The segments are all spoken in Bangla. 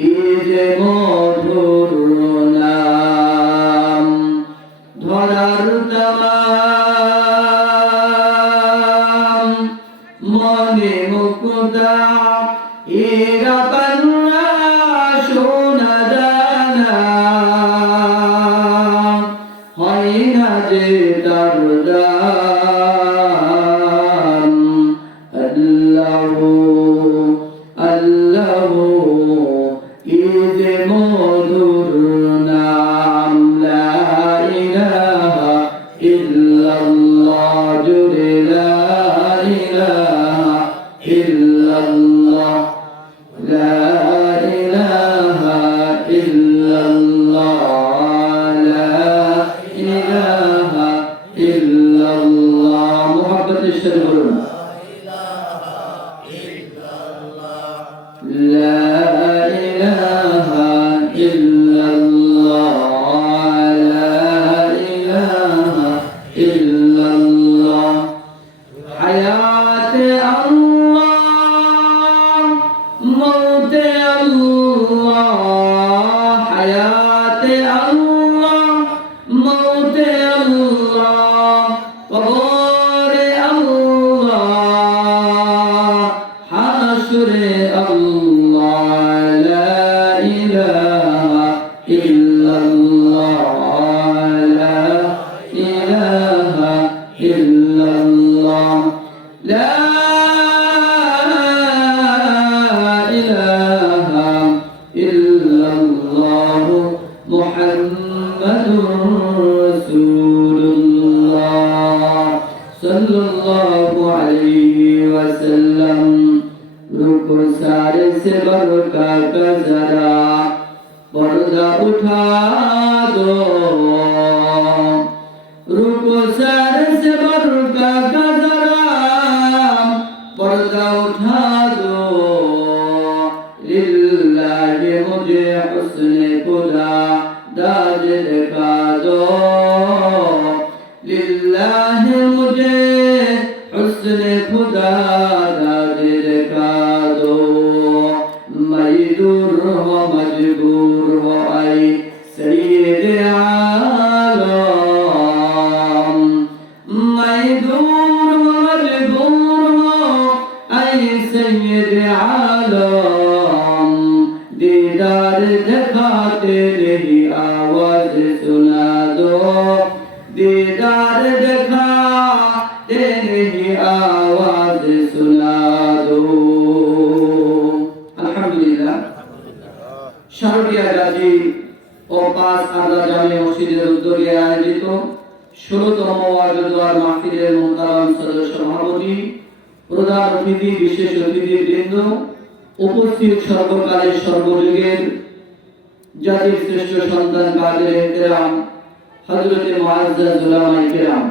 কি যে মধুর নাম ধরার তাম মনে মুকুতা এরা পান্না সোনা দানা হয় না যে তার দাম আল্লাহ আল্লাহ কি যে মধুর নাম লা ইলাহা ইল্লাল্লাহ জুড়ে লা ইলাহা ইল্লাল্লাহ লা ইলাহা ইল্লাল্লাহ লা ইলাহা ইল্লাল্লাহ মুহাব্বতের সাথে বলুন لا إله إلا الله لا إله إلا الله حياة الله موت الله حياة الله موت الله قبر الله حشر الله لا إله إلا الله لا إله إلا الله لا إله إلا الله محمد رسول الله صلى الله عليه وسلم रुको सारे से बरका का जरा पर्दा उठा दो रुको सारे से बरका का जरा पर्दा उठा दो लिल्लाहि मुझे हुस्न खुदा दाद दिखा दो लिल्लाहि मुझे हुस्न खुदा दूर हो मजबूर हो आई सैयद आलम मैं दूर हो मजबूर हो आई सैयद आलम दीदार दिखाते नहीं आवाज सुना दो दीदार दिखाते नहीं आवाज सुना दो শারদিয়া গাজী ও 5 আদা জামে মসজিদের উদ্যোগে আয়োজিত 16তম ওয়াজদুয়ার মাহফিলের মুহতারাম সদস্য সভাপতি প্রধান অতিথি বিশেষ অতিথিবৃন্দ উপস্থিত সর্বকালের সর্বযুগের জাতির শ্রেষ্ঠ সন্তান কাদের ইহতেরাম হযরতে মুআজ্জাজ উলামায়ে কেরাম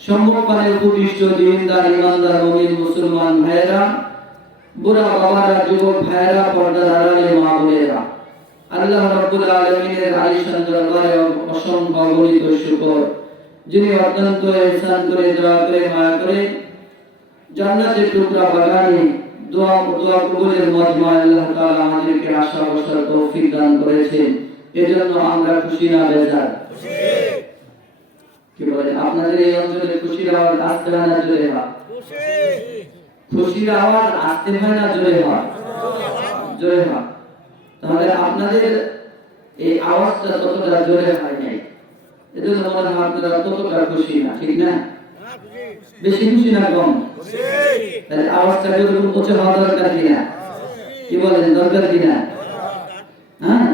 সম্মুখপানে উপবিষ্ট দিনদার ইমানদার মুমিন মুসলমান ভাইয়েরা বুড়া বাবারা যুবক ভাইয়েরা পর্দার আড়ালে মা বোনেরা আল্লাহ রাব্বুল আলামিনের আলিশান দরবারে অসংখ্য অগণিত শুকর যিনি অত্যন্ত ইহসান করে দয়া করে মায়া করে জান্নাতের টুকরা বাগানে দোয়া কবুলের মজমা আল্লাহ তাআলা আমাদেরকে আশা বসার তৌফিক দান করেছেন এজন্য আমরা খুশি না বেজার খুশি কি বলে আপনাদের এই অঞ্চলে খুশির আওয়াজ আসতে হয় না জোরে হয় খুশি খুশির আওয়াজ আসতে হয় না জোরে হয় জোরে হয় তাহলে আপনাদের এই আওয়াজটা ততটা জোরে হয় নাই এজন্য মনে হয় আপনারা ততটা খুশি না ঠিক না বেশি খুশি না কম খুশি তাহলে আওয়াজটা যতটুকু পৌঁছে হওয়া দরকার কিনা কি বলেন দরকার কিনা হ্যাঁ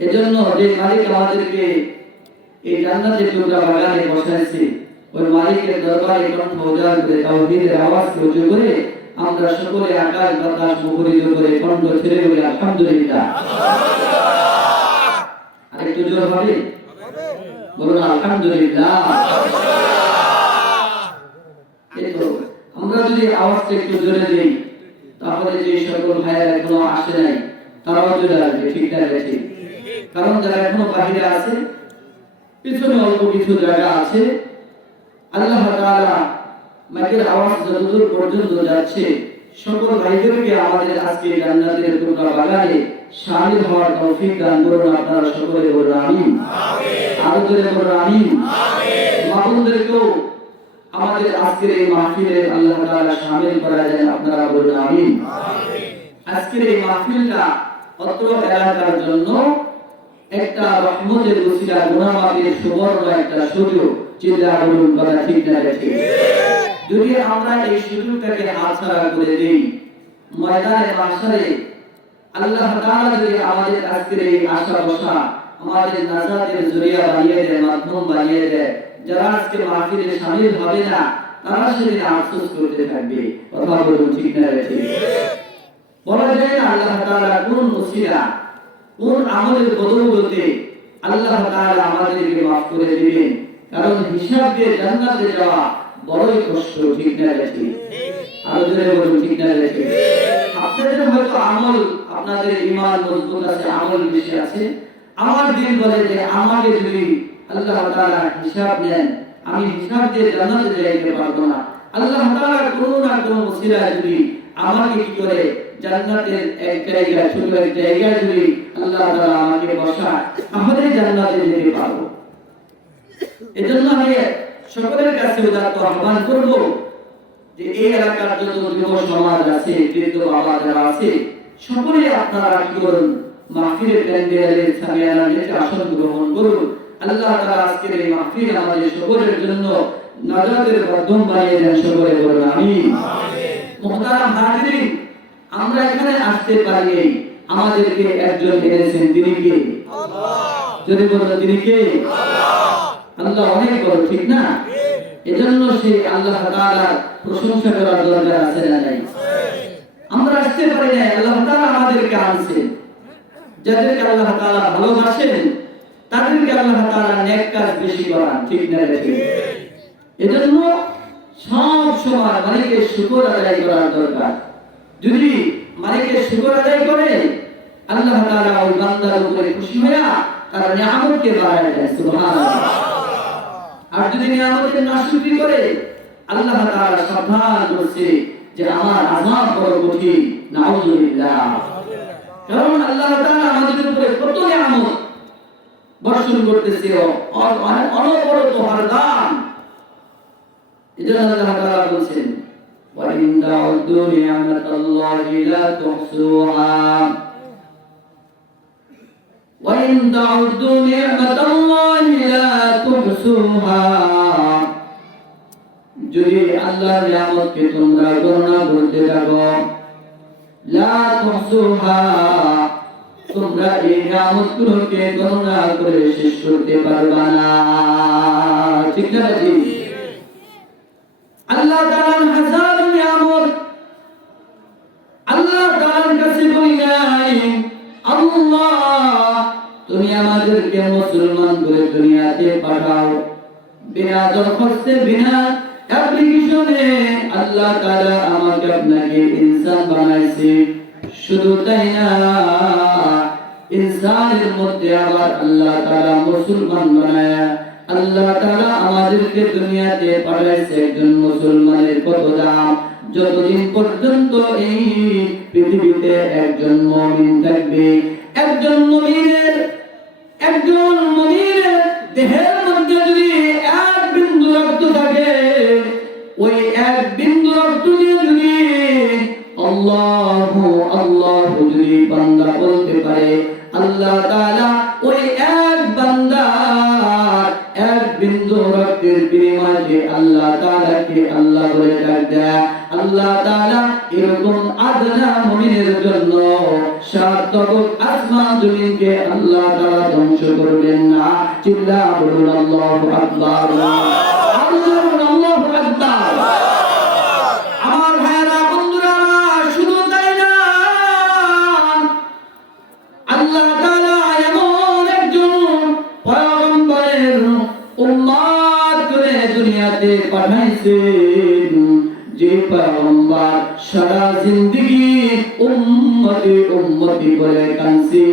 এজন্য যে মালিক আমাদেরকে এই জান্নাতের টুকরা বাগানে বসাইছে ওই মালিকের দরবারে কণ্ঠ উজাড় করে তাওহীদের আওয়াজকে উঁচু করে আমরা সকলে আকাশ বাতাস মুখরিত করে কণ্ঠ ছেড়ে বলি আলহামদুলিল্লাহ আরেকটু জোর হবে বলুন আলহামদুলিল্লাহ আমরা যদি আওয়াজটা একটু জোরে দিই তাহলে যে সকল ভাইয়েরা এখনো আসে নাই তারাও চলে আসবে ঠিক আছে কারণ যারা এখনো বাহিরে আছে পিছনে অল্প কিছু জায়গা আছে আল্লাহ তাআলা মাইকের আওয়াজ যতদূর পর্যন্ত যাচ্ছে সকল ভাইদেরকে আমাদের আজকে জান্নাতের টুকরা বাগানে শামিল হওয়ার তৌফিক দান করুন। আপনারা সকলে বলুন আমিন। আরো জোরে বলুন আমিন। মাহবুবদেরকেও আমাদের আজকের এই মাহফিলে আল্লাহ তাআলা শামিল করা যায়, আপনারা বলুন আমিন। আজকের এই মাহফিলটা অত্র এলাকার জন্য একটা রহমতের ওসিলা, গুনাহ মাফের সুবর্ণ একটা সুযোগ। চিন্তা করুন, কথা ঠিক না ঠিক? যদি আমরা এই সুযোগটাকে হাতছাড়া করে দেই, ময়দানে মাহশারে আল্লাহ তাআলা যদি আমাদের আজকের এই আশা ভরসা আমাদের নাজাতের জরিয়া বানিয়ে দেয়, মাধ্যম বানিয়ে দেয়, যারা আজকে মাহফিলে শামিল হবে না তারা সেদিন আফসোস করতে থাকবে। কথা বলুন, ঠিক না ঠিক? বলা যায় না আল্লাহ তাআলা কোন ওসিলা, কোন আমলের বদৌলতে আল্লাহ তাআলা আমাদেরকে মাফ করে দিবেন। কারণ হিসাব দিয়ে জান্নাতে যাওয়া বড়ই কষ্ট, ঠিক না ঠিক? আরো জোরে বলুন, ঠিক না ঠিক? আপনাদের হয়তো আমল, আপনাদের ঈমান মজবুত আছে, আমল বেশি আছে। আমার দিন বলে যে আমাকে যদি আল্লাহ তাআলা হিসাব নেন, আমি হিসাব দিয়ে জান্নাতে যাইতে পারবো না। আল্লাহ তাআলা কোনো না কোনো ওসিলায় যদি আমাকে কি করে জান্নাতের এক জায়গায়, ছোট এক জায়গায় যদি আল্লাহ তাআলা আমাকে বসায়, তাহলে জান্নাতে যেতে পারবো। এজন্য আমি সকলের কাছে উদাত্ত আহ্বান করব যে এই এলাকার যত যুব সমাজ আছে, বৃদ্ধ বাবা যারা আছে, সকলে আপনারা কি করুন, মাহফিলের প্যান্ডেলের সামিয়ানার নিচে আসন গ্রহণ করুন। আল্লাহ তাআলা আজকের এই মাহফিল আমাদের সকলের জন্য নাজাতের মাধ্যম বানিয়ে দেন। সকলে বলুন আমিন। মুহতারাম হাজিরিন, আমরা এখানে আসতে পারি, আমাদেরকে একজন এনেছেন, তিনি কে? আল্লাহ। যদি বলেন তিনি কে? আল্লাহ। আল্লাহ অনেক বড়, ঠিক না? এজন্য সেই আল্লাহ তাআলার প্রশংসা করার দরকার আছে না নাই? আমরা আসতে পারি না, আল্লাহ তাআলা আমাদেরকে আনছেন। যাদেরকে আল্লাহ তাআলা ভালোবাসেন তাদেরকে আল্লাহ তাআলা নেক কাজ বেশি করান, ঠিক না ঠিক? এজন্য সব সময় মালিকের শুকর আদায় করার দরকার। যদি মালিকের শুকর আদায় করে, আল্লাহ তাআলা ওই বান্দার উপরে খুশি হয়ে তার নিয়ামতকে বাড়ায় দেয়। সুবহানাল্লাহ। আর যদি নিয়ামতের নাশকরি করে, আল্লাহ তাআলা সাবধান করছে যে আমার আযাব বড় কঠিন। নাউযুবিল্লাহ। কারণ আল্লাহ তাআলা আমাদের উপরে কত নিয়ামত বর্ষণ করতেছে, অনবরত হারদান। এজন্য আল্লাহ তাআলা বলেন, ওয়া ইন তাউদ্দু নি'মাতাল্লাহি লা তুহসুহা, ওয়া ইন তাউদ্দু নি'মাতাল্লাহি লা তুহসুহা। যদি আল্লাহর নিয়ামতকে তোমরা গণনা করতে থাকো, লা তুহসুহা, তোমরা এই নিয়ামতগুলোকে গণনা করে শেষ করতে পারবে না, ঠিক না ঠিক? আল্লাহ তাআলার হাজার নিয়ামত, আল্লাহ তাআলার কাছে বলি নাই আল্লাহ তুমি আমাদেরকে মুসলমান করে দুনিয়াতে পাঠাও। বিনা দরখাস্তে, বিনা অ্যাপ্লিকেশনে আল্লাহ তাআলা আমাকে আপনাকে ইনসান বানাইছে। শুধু তাই না, ইনসানের মধ্যে আবার আল্লাহ তাআলা মুসলমান বানায়। আল্লাহ তাআলা আমাদেরকে দুনিয়াতে পাঠাইছে একজন মুসলমানের কত দাম। যতদিন পর্যন্ত এই পৃথিবীতে একজন মুমিন থাকবে, একজন মুমিনের দেহের মধ্যে যদি এক বিন্দু রক্ত থাকে, ওই এক বিন্দু রক্ত দিয়ে যদি আল্লাহু আল্লাহু যদি বান্দা বলতে পারে, আল্লাহ তাআলা ওই এক বান্দার এক বিন্দু রক্তের বিনিময়ে আল্লাহ তাআলাকে আল্লাহ বলে ডাক দেয়। আল্লাহ তাআলা এরকম আদনা মুমিনের জন্য সাতক আসমান জমিনকে আল্লাহ তাআলা ধ্বংস করবেন না। চিল্লা বলুন আল্লাহু আকবার, আল্লাহু আকবার। আমার ভাইরা, বন্ধুরা, শুধু তাই না, আল্লাহ তাআলা এমন একজন পয়গম্বরের উম্মত করে দুনিয়াতে পাঠাইছেন, যে পয়গম্বর সারা জিন্দেগি উম্মতি উম্মতি বলে কাঁদছে।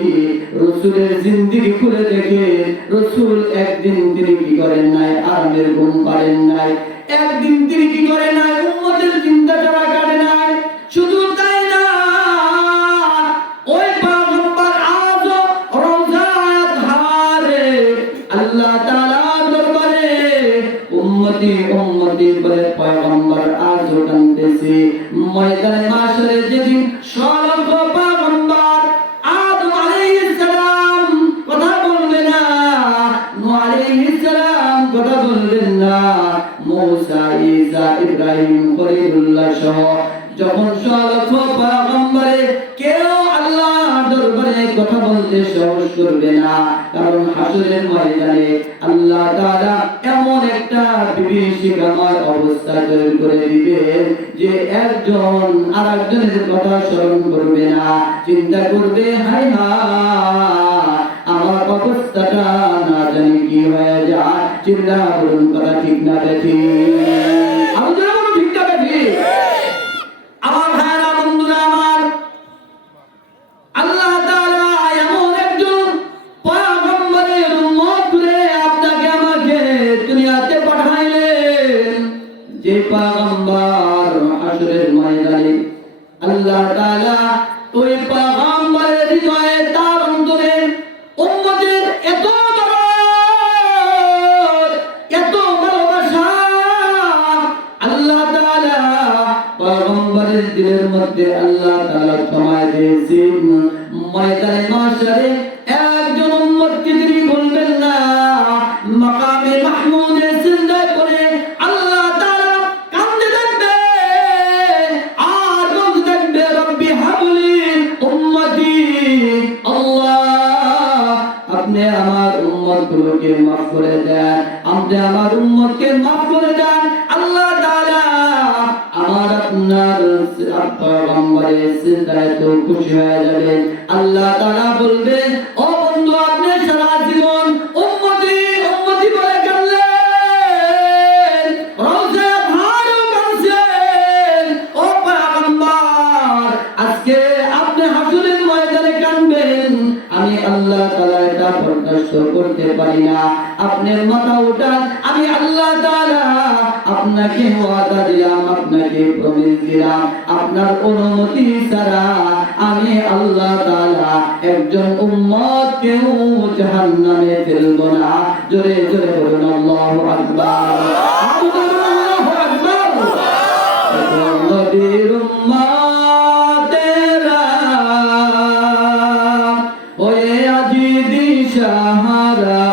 রাসূলের জিন্দেগি খুলে দেখে রাসূল একদিন তিনি কি করেন নাই, আরামের ঘুম পারেন নাই। একদিন তিনি কি করেন নাই, উম্মতের চিন্তা করা কাটে নাই। শুধু ময়দানে মাশরে যেদিন সলভ পয়গম্বর আদম আলাইহিস সালাম কথা বলবে না, নূহ আলাইহিস সালাম কথা বলবেন না, মুসা ঈসা ইব্রাহিম খলিলুল্লাহ সহ যখন সলভ পয়গম্বরে কেউ আল্লাহর দরবারে কথা বলতে সাহস করবে না। কারণ হাসরের ময়দানে আল্লাহ তাআলা এমন একটা বিভীষিকাময় অবস্থা তৈরি করে দিবে যে একজন আরেকজনের কথা স্মরণ করবে না, চিন্তা করবে হায় হায় আমার অবস্থাটা না জানি কি হয়ে যায়। চিন্তা করুন, কথা ঠিক না ঠিক? আমাদের ঠিক না ঠিক? আমার ভাইরা বন্ধুরা আমার, আল্লাহ তাআলা এমন একজন পয়গম্বরের উম্মত করে আপনাকে আমাকে দুনিয়াতে পাঠাইলেন, যে পয়গম্বর হাসরের ময়দানে আল্লাহ তাআলা ওই পয়গম্বরের হৃদয়ে তার অন্তরে উম্মতের এত দরদ, এত ভালোবাসা আল্লাহ তাআলা পয়গম্বরের দিলের মধ্যে আল্লাহ তাআলা সময় দিয়েছেন। ময়দানে মাশরে একজন উম্মতকে তিনি বলবেন না, মাকামে মাহমুদে সিজদায় পড়ে আল্লাহ তাআলা কাঁদতে থাকবেন আর বলতে থাকবে রব্বি হাবলি উম্মতি, আল্লাহ আপনি আমার উম্মতগুলোকে maaf করে দেন, আপনি আমার উম্মতকে maaf করে দেন। আল্লাহ তাআলা আমার আপনার পয়গম্বরের সিজদায় তো খুশি হয়ে যাবেন। আল্লাহ তাআলা বলবেন, ও বন্ধু আপনি সারা জীবন উম্মতি উম্মতি বলে কাঁদলেন, রওজা ধারও কাঁদছেন, ও পয়গম্বর আজকে আপনি হাসরের ময়দানে কাঁদবেন, আমি আল্লাহ তাআলা এটা বরদাস্ত করতে পারি না। আপনার মাথা উঠান, আমি আল্লাহ তাআলা আপনাকে ওয়াদা দিলাম, আপনাকে প্রমিস দিলাম, আপনার অনুমতি ছাড়া আমি আল্লাহ তাআলা একজন উম্মতকেও জাহান্নামে ফেলব না। জোরে জোরে বলুন আল্লাহু আকবার, আল্লাহু আকবার। নবীর উম্মতেরা ওয়ে আজি দিশাহারা,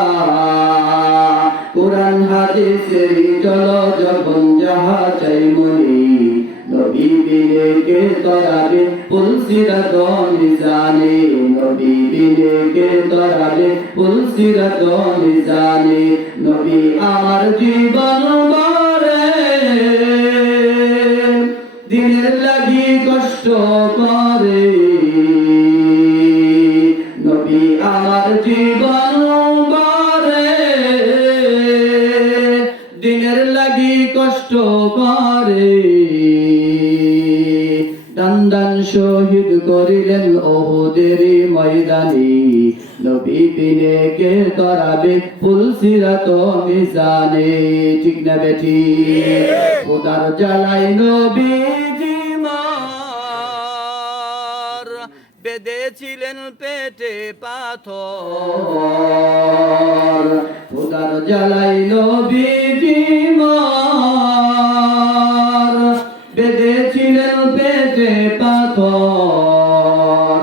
কোরআন হাদিসের চলো যখন যাহা চাই মনি, নবী বিনে কে তরাবে পুলসিরাত মিজানে, নবী বিনে কে তরাবে পুলসিরাত মিজানে, নবী আমার জীবন ভরে দিনের লাগি কষ্ট করে, নবী আমার জীবন ভরে দিনের লাগি কষ্ট করে, দান দান শহীদ করিলেন ওহুদের ময়দানে, নবী বিনে কে তরাবে পুলসিরাত মিজানে। ঠিক না বেঠি? খোদার জ্বালাই নবীজি মার বেঁধেছিলেন পেটে পাথর, খোদার জ্বালাই নবীজি মার বেঁধেছিলেন পেটে পাথর,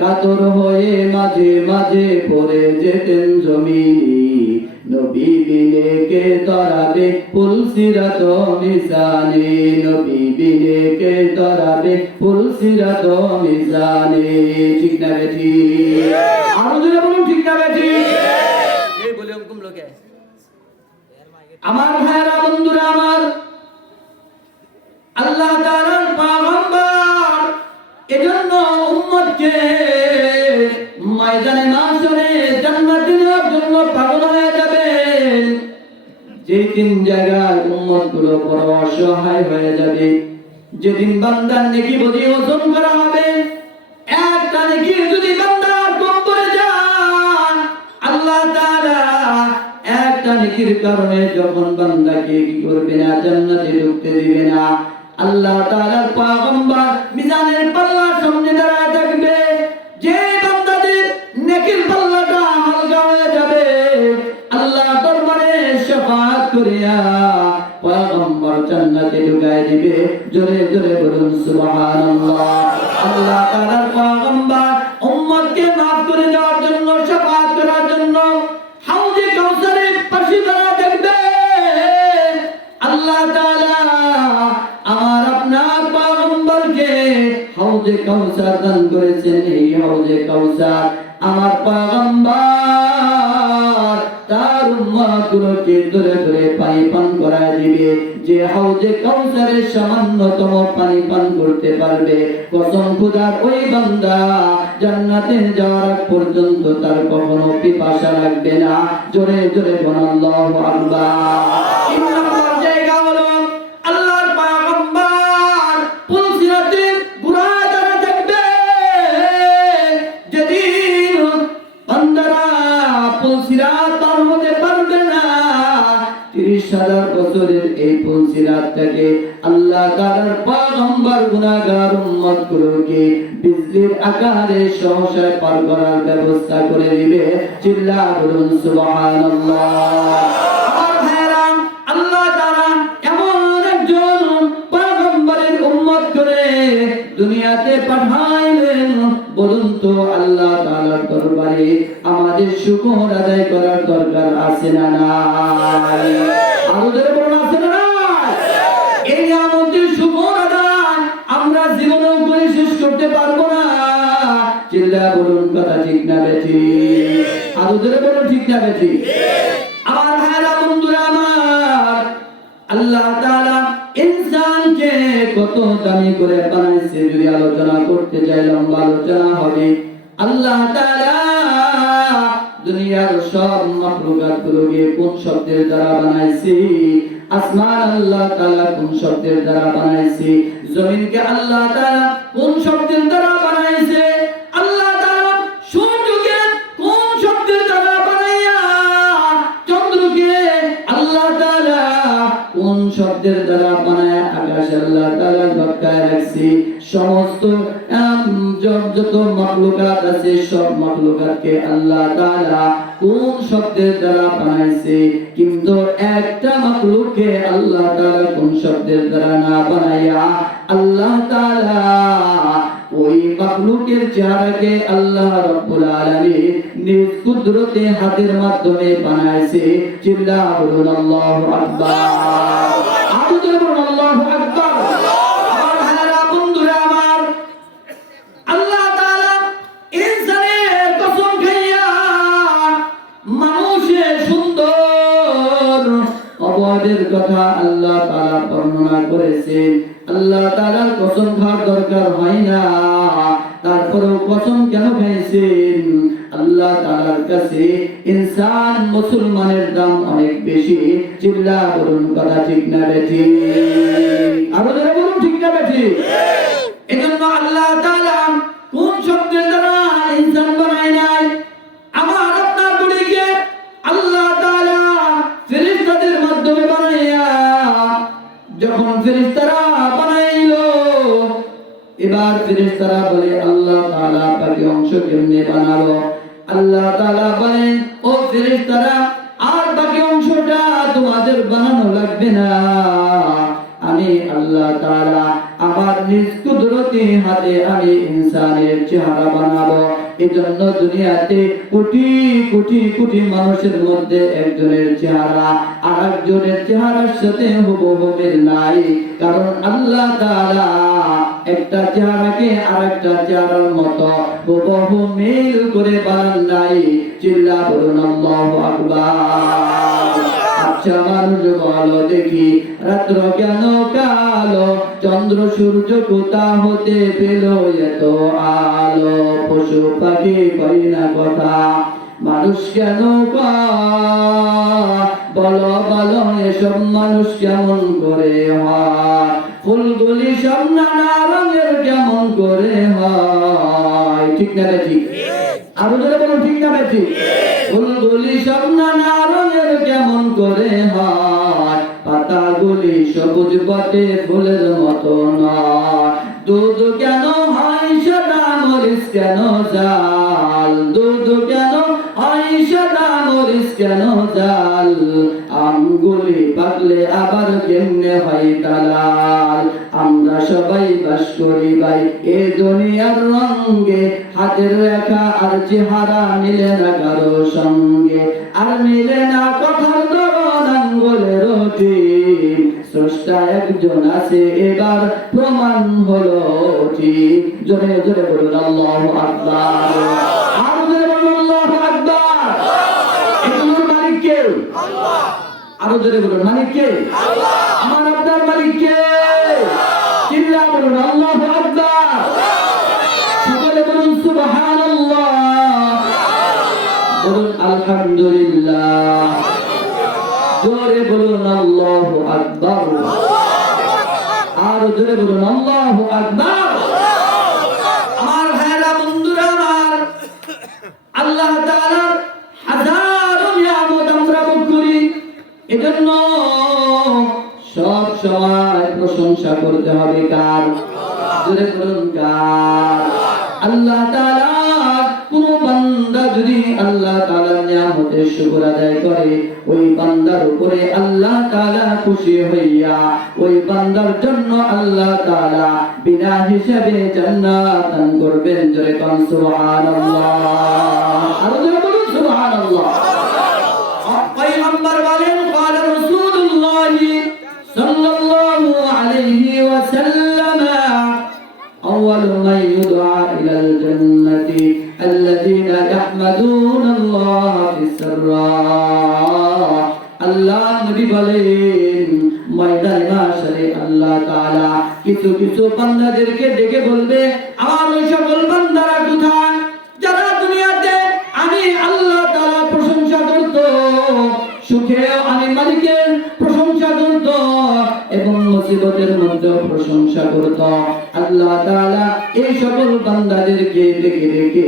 কাতর হয়ে মাঝে মাঝে পড়ে যেতেন জমিনে, নবী বিনে কে তরাবে পুলসিরাত মিজানে, নবী বিনে কে তরাবে পুলসিরাত মিজানে। ঠিক না বেঠি? আরো জোরে বলুন ঠিক না বেঠি? এই বলে হুকুম লোকে আমার ভাইরা বন্ধুরা আমার, আল্লাহ তাআলার পয়গম্বর এজন্য উম্মতকে ময়দানে মাশরে জান্নাত দেওয়ার জন্য পাগল হয়ে যাবেন। যে তিন জায়গায় উম্মতগুলো বড় অসহায় হয়ে যাবে, যেদিন বান্দার নেকি বদি ওজন করা হবে, একটা নেকি যদি বান্দার কম পড়ে যায়, আল্লাহ তাআলা একটা নেকির কারণে যখন বান্দাকে কি করবে না, জান্নাতে ঢুকতে দিবে না। আল্লাহ তাআলার পয়গম্বর মিজানের পাল্লার সামনে দাঁড়ায় থাকবে, যে বান্দাদের নেকির পাল্লাটা হালকা হয়ে যাবে, আল্লাহ দরবারে শাফাআত করিয়া পয়গম্বর জান্নাতে ঢুকে ঢুকায় দিবে। জোরে জোরে বলুন সুবহানাল্লাহ। আল্লাহ তাআলার পয়গম্বর উম্মতকে maaf করে দেওয়ার জন্য, শাফাআত করার জন্য হাউজে কাউসারের পাশে দাঁড়িয়ে থাকবে। আল্লাহ তাআলা আমার আপনার পয়গম্বরকে হাউজে কাউসার দান করেছেন। এই হাউজে কাউসার আমার পয়গম্বর তার উম্মতগুলোকে ধরে ধরে পানি পান করায় দিবে। যে হাউজে কাউসারের সামান্যতম পানি পান করতে পারবে, কসম খোদার ওই বান্দা জান্নাতে যাওয়ার আগ পর্যন্ত তার কখনো পিপাসা লাগবে না। জোরে জোরে বলুন আল্লাহু আকবার। তিন নম্বর জায়গা হলো আল্লাহর পয়গম্বর পুলসিরাতের গুড়ায় দাঁড়া থাকবে। যেদিন বান্দারা পুলসিরাত পার হতে পারবে না, 30,000 বছরের এই পুলসিরাতটাকে আল্লাহ তাআলার পয়গম্বর গুনাহগার উম্মতগুলোকে বিজলির আকারে সহসায় পার করার ব্যবস্থা করে দিবে। চিল্লা বলুন সুবহানাল্লাহ। আমার ভাইরা, আল্লাহ তাআলা এমন একজন পয়গম্বরের উম্মত করে দুনিয়াতে পাঠাইলেন। বলুন তো আল্লাহ তাআলার দরবারে আমাদের শুকর আদায় করার দরকার আছে না নাই? আরো জোরে বলুন আছে না নাই? এই আমাদের শুকর আদায় আমরা জীবনেও করে শেষ করতে পারবো না। চিল্লা বলুন কথা ঠিক না বেঠিক? আরো জোরে বলুন ঠিক না বেঠিক? আমার ভাইরা, বন্ধুরা আমার, আল্লাহ তাআলা ইনসানকে কত দামি করে বানাইছে যদি আলোচনা করতে যাই লম্বা আলোচনা হবে। আল্লাহ তাআলা দুনিয়ার সব মাখলুকাতগুলোকে কোন শব্দের দ্বারা বানাইছে? আসমান আল্লাহ তাআলা কোন শব্দের দ্বারা বানাইছে? জমিনকে আল্লাহ তাআলা কোন শব্দের দ্বারা বানাইছে? আল্লাহ তাআলা সূর্যকে কোন শব্দের দ্বারা বানাইয়া চন্দ্রকে আল্লাহ তাআলা কোন শব্দের দ্বারা বানায় আকাশ আল্লাহ তাআলা ঢাকায় রাখছে। সমস্ত যত মাখলুকাত আছে সব মাখলুকাতকে আল্লাহ তাআলা কোন শব্দের দ্বারা বানাইছে? কিন্তু একটা মাখলুককে আল্লাহ তাআলা কোন শব্দের দ্বারা না বানাইয়া আল্লাহ তাআলা ওই মাখলুকের চেহারাকে আল্লাহ রাব্বুল আলামিন নিজ কুদরতে হাতের মাধ্যমে বানাইছে। চিল্লা বলুন আল্লাহু আকবার। আরো জোরে বলুন আল্লাহু আকবার। আমার ভাইরা, বন্ধুরা আমার, আল্লাহ তাআলা ইনসানের কসম খাইয়া মানুষের সুন্দর অবয়বের কথা আল্লাহ তাআলা বর্ণনা করেছেন। আল্লাহ তাআলার কসম খাওয়ার দরকার হয় না, তারপরেও কসম কেন খাইছেন? আল্লাহ তাআলার কাছে ইনসান মুসলমানের দাম অনেক বেশি। চিল্লা বলুন কথা ঠিক না বেঠিক? আরো জোরে বলুন ঠিক না বেঠিক? এজন্য আল্লাহ তাআলা কোন শব্দের দ্বারা ইনসান বানায় নাই? আমার আপনার বডিকে আল্লাহ তাআলা ফেরেশতাদের মাধ্যমে বানাইয়া যখন ফেরেশতারা বানাইলো, এবার ফেরেশতারা বলে আল্লাহ তাআলা বাকি অংশ কেমনে বানালো? আল্লাহ তাআলা বলেন, ও ফেরেশতারা, আর বাকি অংশটা তোমাদের বানানো লাগবে না। আমি আল্লাহ তাআলা আমার নিজ কুদরতি হাতে আমি ইনসানের চেহারা বানাবো। এজন্য দুনিয়াতে কোটি কোটি কোটি মানুষের মধ্যে একজনের চেহারা আরেকজনের চেহারার সাথে হুবহু মিল নাই। কারণ আল্লাহ তাআলা একটা চেহারাকে আরেকটা চেহারার মতো হুবহু মিল করে বানান নাই। চিল্লা বলুন আল্লাহু আকবার। আচ্ছা মানুষ বলো দেখি, রাত্র কেন কালো? চন্দ্র সূর্য কোথা হতে পেল এত আলো? পশু পাখি কই না কথা, মানুষ কেন কয়? বলো বলো এসব মানুষ কেমন করে হয়? ফুলগুলি সব নানা রঙের কেমন করে হয়? ঠিক না ঠিক? আরো জোরে বলুন ঠিক না ঠিক? ফুলগুলি সব নানা রঙের কেমন করে হয়? পাতাগুলি সবুজ বটে ফুলের মতো নয়। দুধ কেন হয় সাদা, মরিচ কেন জাল? দুধ কেন হয় সাদা, মরিচ কেন জাল? আমগুলি পাকলে আবার কেমনে হয় দালাল। আমরা সবাই বাস করি ভাই এ দুনিয়ার রঙে, হাতের রেখা আর চেহারা মিলে না কারো সঙ্গে, আর মিলে না কথার ধরন আঙ্গুলের ঠিক। স্রষ্টা একজন আছে এবার প্রমাণ হলো ঠিক। জোরে জোরে বলুন আল্লাহু আকবার। আর জোরে বলুন আল্লাহু আকবার। এগুলোর মালিক কে? আল্লাহ। আরো জোরে বলুন মালিক কে? আল্লাহ। আমার আপনার মালিক কে? চিল্লা বলুন আল্লাহু আকবার। সকলে বলুন সুবহানাল্লাহ, বলুন আলহামদুলিল্লাহ, জোরে বলুন আল্লাহু আকবার, আর জোরে বলুন আল্লাহু আকবার। আমার ভাইরা বন্ধুরা আমার, আল্লাহ তাআলার হাজারো নিয়ামত আমরা ভোগ করি, এজন্য সব সময় প্রশংসা করতে হবে কার? জোরে বলুন কার? আল্লাহ তাআলা। কোন বান্দা যদি আল্লাহ তাআলার নিয়ামতের শুকর আদায় করে, ওই বান্দার উপরে আল্লাহ তাআলা খুশি হইয়া ওই বান্দার জন্য আল্লাহ তাআলা বিনা হিসাবে জান্নাত দান করবেন। জোরে কোন সুবহানাল্লাহ, আর জোরে বলুন সুবহানাল্লাহ। পয়গম্বর বলেন قال رسول الله صلى الله عليه وسلم أول من يدعى إلى الجنة الذين يحمدون الله في السراء। আল্লাহ নবী বলেন ময়দানে মাশারে আল্লাহ তাআলা কিছু কিছু বান্দাদেরকে ডেকে বলবে, আমার ওই সকল বান্দারা কোথায় যারা দুনিয়াতে আমি আল্লাহ তাআলা প্রশংসা করত, সুখেও আমি মালিকের প্রশংসা করত এবং মুসিবতের মধ্যেও প্রশংসা করত। আল্লাহ তাআলা এই সকল বান্দাদেরকে ডেকে ডেকে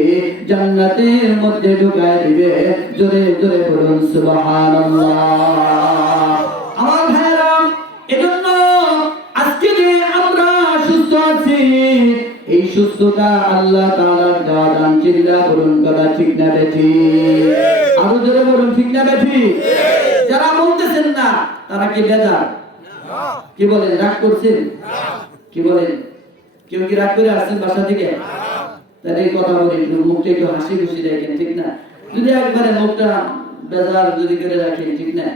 জান্নাতের মধ্যে ঢুকায় দিবে। জোরে জোরে বলুন সুবহানাল্লাহ। আমার ভাইরা, এজন্য আজকে যে আমরা সুস্থ আছি, এই সুস্থতা আল্লাহ তাআলার দেওয়া দান। চিল্লা বলুন কথা ঠিক না বেঠিক? আরো জোরে বলুন ঠিক না বেঠিক? যারা বলতেছেন না তারা কি বেজার? কি বলেন, রাগ করছেন? কি বলেন, কেউ কি রাগ করে আসছেন বাসা থেকে? তাহলে এই কথা বলি, মুখটা একটু হাসি খুশি রাখেন, ঠিক না? যদি একবারে মুখটা বেজার যদি করে রাখেন, ঠিক না?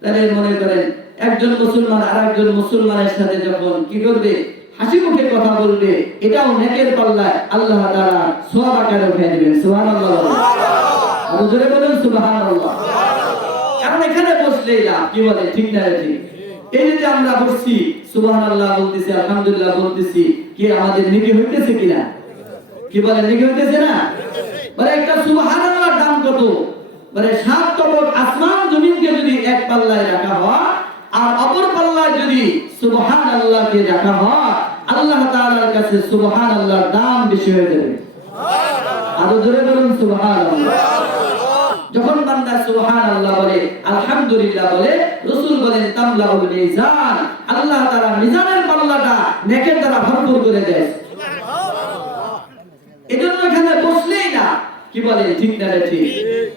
তাহলে মনে করেন একজন মুসলমান আর একজন মুসলমানের সাথে যখন কি করবে, হাসি মুখে কথা বলবে, এটাও নেকের পাল্লায় আল্লাহ তাআলা সওয়াব আকারে উঠিয়ে দিবেন। সুবহানাল্লাহ, আরো জোরে বলুন সুবহানাল্লাহ। কারণ এখানে বসলেই না, কি বলে ঠিক না ঠিক? এই যে আমরা বসছি সুবহানাল্লাহ বলতেছি, আলহামদুলিল্লাহ বলতেছি, কি আমাদের নেকি হইতেছে কিনা? কি বলে, নেকি হইতেছে না? বলে একটা সুবহানাল্লাহর দাম কত? বলে 7 তবক আসমান জমিনকে যদি এক পাল্লায় রাখা হয় আর অপর পাল্লায় যদি সুবহানাল্লাহকে রাখা হয়, আল্লাহ তাআলার কাছে সুবহানাল্লাহর দাম বেশি হয়ে যাবে। আরো জোরে বলুন সুবহানাল্লাহ। যখন বান্দা সুবহানাল্লাহ বলে, আলহামদুলিল্লাহ বলে, রাসূল বলেন তামলাউল মিজান, আল্লাহ তাআলা মিজানের পাল্লাটা নেকের দ্বারা ভরপুর করে দেয়। এজন্য এখানে বসলেই না, কি বলেন ঠিক না ঠিক?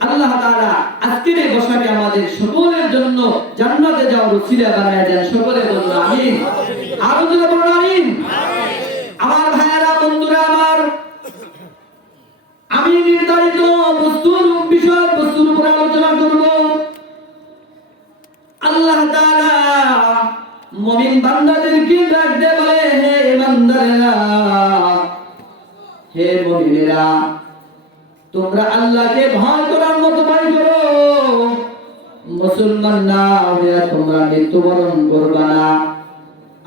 আল্লাহ তাআলা আজকের এই বসাকে আমাদের সকলের জন্য জান্নাতে যাওয়ার উসিলা বানায় দেন। সকলে বলুন আমিন। আরো জোরে বলুন আমিন। আমার ভাইয়েরা বন্ধুরা আমার, আমি নির্ধারিত বস্তুর উপর আলোচনা করব। আল্লাহ তাআলা মুমিন বান্দাদেরকে ডাকতে বলে, হে বান্দারা, হে মুমিনেরা, তোমরা আল্লাহকে ভয় করার মতো ভয় করো। মুসলমান না হয়ে তোমরা মৃত্যুবরণ করবা না।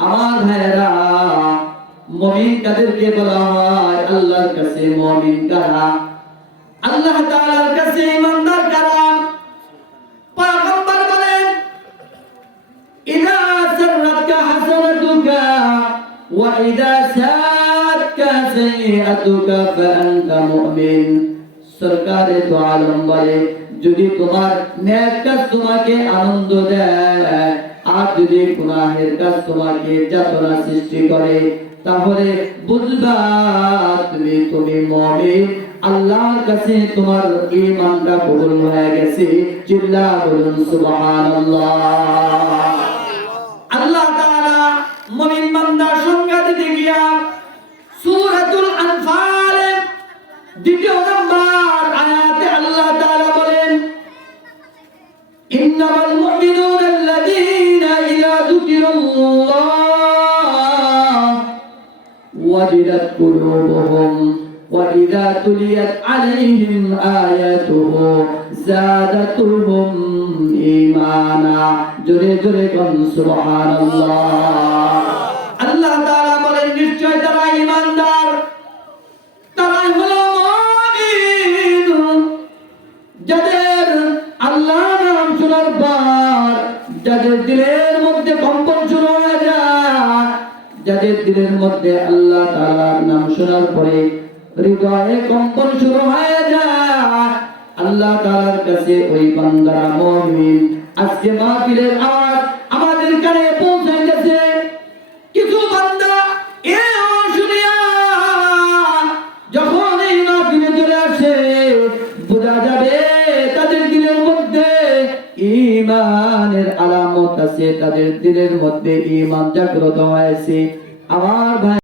আমার ভাইয়েরা, মুমিন কাদেরকে বলা হয়? আল্লাহর কাছে মুমিন কারা? আল্লাহ তাআলার কাছে ঈমানদার কারা? পয়গম্বর বলেন, ইযা সাররাতকা হাসানাতুকা ওয়া ইযা সাআতকা সাইয়্যাতুকা ফাআনতা মুমিন। সরকারে তো আলম বলে, যদি তোমার নেক কাজ তোমাকে আনন্দ দেয় আর যদি গুনাহের কাজ তোমাকে যাতনা সৃষ্টি করে, তাহলে বুঝবা তুমি মুমিন। আল্লাহর কাছে তোমার ঈমানটা কবুল হয়ে গেছে। চিল্লা বলুন সুবহানাল্লাহ। মুমিন বান্দার সংজ্ঞা দিতে গিয়া সূরাতুল আনফাল দ্বিতীয় নম্বর আয়াতে আল্লাহ তাআলা বলেন, ইন্নামাল মুমিনুনা আল্লাযীনা ইযা যুকিরাল্লাহ ওয়াজিলাত কুলুবুহুম ওয়া ইযা তুলিয়াত আলাইহিম আয়াতুহু যাদাতুহুম ঈমানা। জোরে জোরে কোন সুবহানাল্লাহ। আল্লাহ তাআলা বলেন, নিশ্চয় তারা ঈমানদার, তারাই হলো মুমিন, যাদের আল্লাহর নাম শোনার পর যাদের দিলের মধ্যে কম্পন শুরু হয়ে যায়, যাদের দিলের মধ্যে আল্লাহ তাআলার নাম শোনার পরে হৃদয়ে কম্পন শুরু হয়ে যায়, আল্লাহ তাআলার কাছে ওই বান্দারা মুমিন। আজকে মাহফিলের আওয়াজ আমাদের কানে পৌঁছে গেছে। কিছু বান্দা এই আওয়াজ শুনিয়া যখন এই মাহফিলে চলে আসে, বোঝা যাবে তাদের দিলের মধ্যে ঈমানের আলামত আছে, তাদের দিলের মধ্যে ঈমান জাগ্রত হয়েছে। আমার ভাই